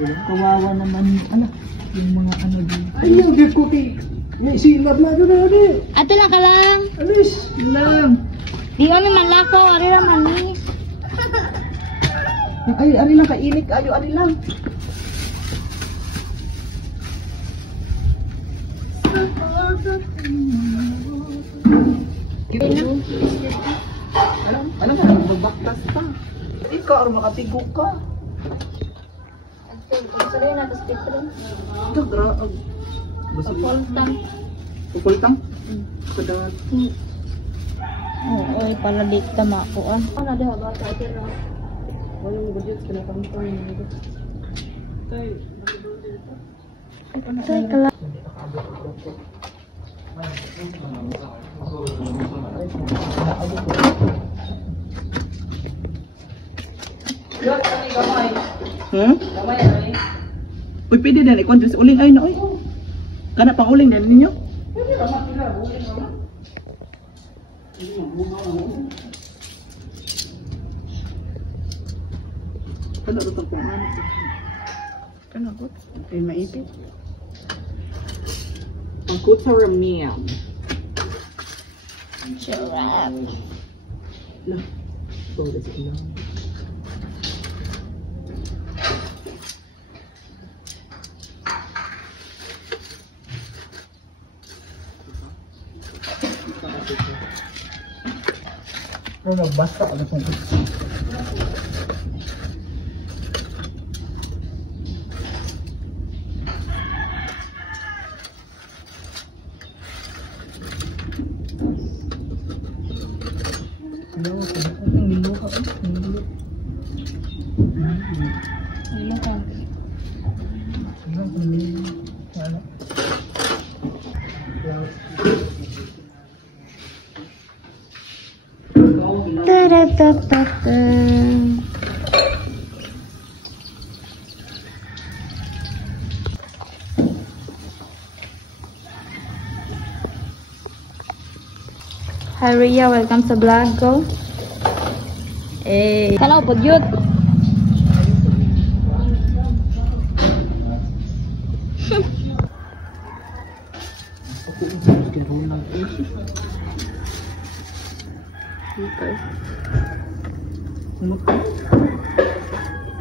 Kawawa naman ano, yung mga ano din. Ay, yung gift cookie. May silab na doon na rin. Ato lang ka lang. Alis, lang. Di kami manlako, ari lang manis. Ay, ari lang kainik, ayo ari lang. Alam ka, magbaktas pa. Ikaw, aron makatigok ka. Sorry na, tapos dito lang. Ito, draag. Pultang. Pupultang? Kadat. Oo, para di ka makuan. Ano daw ba sa atin? Walang budget, kinakampay nito. Tay, Say ka lang. Hmm? Uy, pwede din. I-convince uling. Ay, na, uy. Kana pang uling din ninyo? Ano ito ang pangalan? Ano ko? Ay, maisip. Ang kutsa ramiyam. Sarap. Lah. Oh, that's it lang. Ano nagbasa ka na kung Hi Ria, welcome sa vlog ko. Eh, kalau po yun.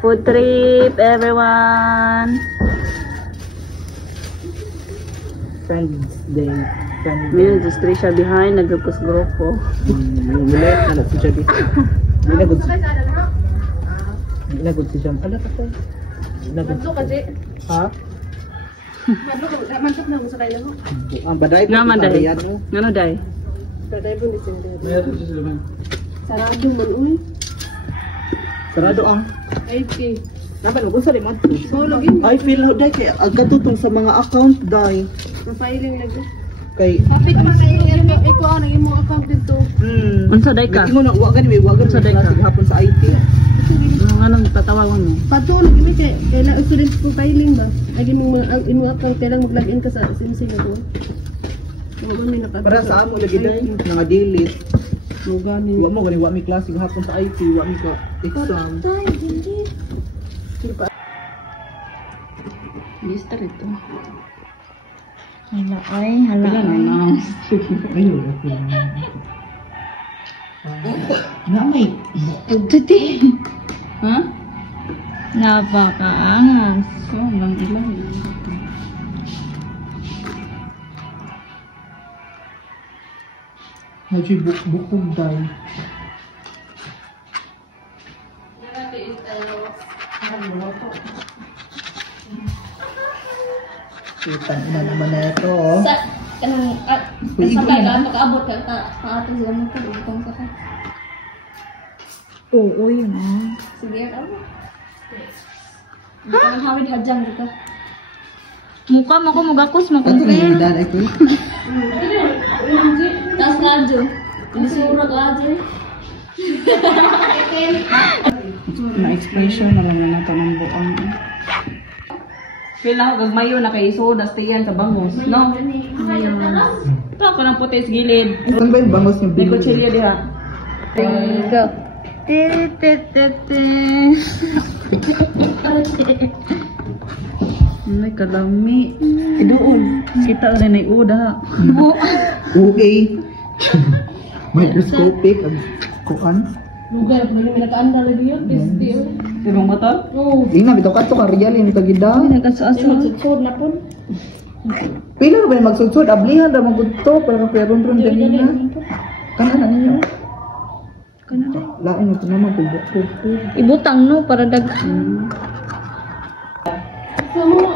Food trip, everyone. Friends Day. Meron just three siya behind, naggrupos-grupo. Nilayat na si Jadi. Nilagod si Jam. Ala ka to. Nilagod si Jam. Ha? Mantok na mo sa kanya mo. Ang baday po. Nga man dahi. Yan, no? Nga no dahi. Paday po ni Cindy. Mayroon siya sila man. Sarado man uy. Sarado ang. 80. Naman, kung sa limot. So login. Ay, feel ho, day. Kaya agkatutong sa mga account, day. Profiling na ko. Kay... Kapit man na iko ang imo account dito. Unsa day ka? Imo na, wagan may wagan Sa sa day ka? hapon sa IT. Anong tatawagan mo? Patulog gimi kay na student profiling ba? Lagi mo ang imo account kailang mag-login ka sa SimSim ako. Mo ni naka. Para sa amo lagi day, nga delete. Mo gani. Wa mo gani wa mi klase hapon sa IT, wa mi ka exam. Tay, hindi. Mister ito. Hala ay, hala ay. Ayun. Na may Tuti. Ha? Napakaangas. lang ilang. Haji bukog day. Kita na naman na ito, oh. Sa kanang Uy, sa ikaw kaya na. makaabot ka ato sila mo ka utang ka. Oo, yun, ah. Sige, ano? Ha? Hawid hajang dito. Mukha mo ko mugakos mo Ito kung na yung dad, ito. tas radyo. Ini surag radyo. Na-expression na lang na nato ng buong. Feel ako gagmayo na kay soda stayan sa bangos, no? Ito ako ng puti sa gilid. Saan ba yung bangos niyo? May kutsilyo diha. Go. Ay, kalami. Ibuog. Kita na na uda. Okay. Microscopic. Kuan. Lugar, pwede may nakaanda lagi yun. Pisti. Ibang motor? Oo. Ina, bitaw ka to ka real yung tagida. Nagkasa-asa. Magsudod na po. Pila na ba yung magsudsud? Ablihan na magudto. Para kaperon-ron ganina. Kana na ninyo. Kana na. Lain mo ito naman. Pubok-pubok. Ibutang no, para dag... So, mo,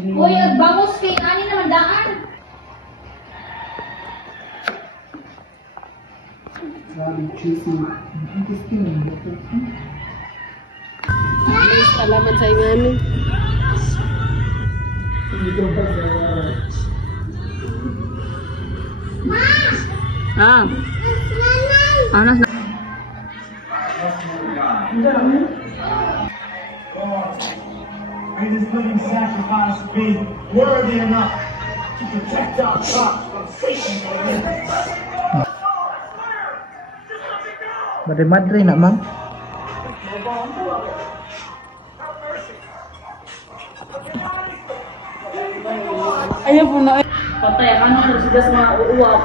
Uy, bangos kay ani naman daan. salamat sa ingani. Ah. Anas na. May this living sacrifice be worthy enough to protect our crops from Satan. Madre na, ma'am. Ayaw po na. Patay, ano na sila sa mga uuwap.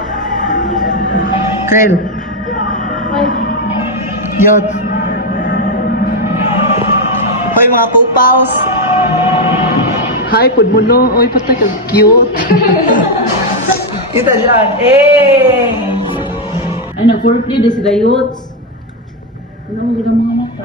Kyle. Yot. Hoy mga pupaws. Hi, pud mo no. Oy, patay ka cute. Kita dyan. Eh! Ay, nag-4 day sila youths. Ano mo gila mga mata?